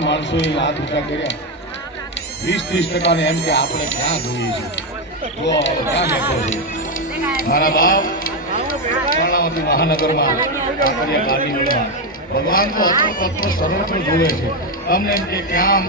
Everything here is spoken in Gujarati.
માણસો હાથ ઊંચા કર્યા 20-30% ને એમ કે આપણે ક્યાં જોઈએ છીએ મારા બાપ કર્ણાવતી મહાનગરમાં ભગવાન તો સરળ જોવે છે તમને એમ કે ક્યાં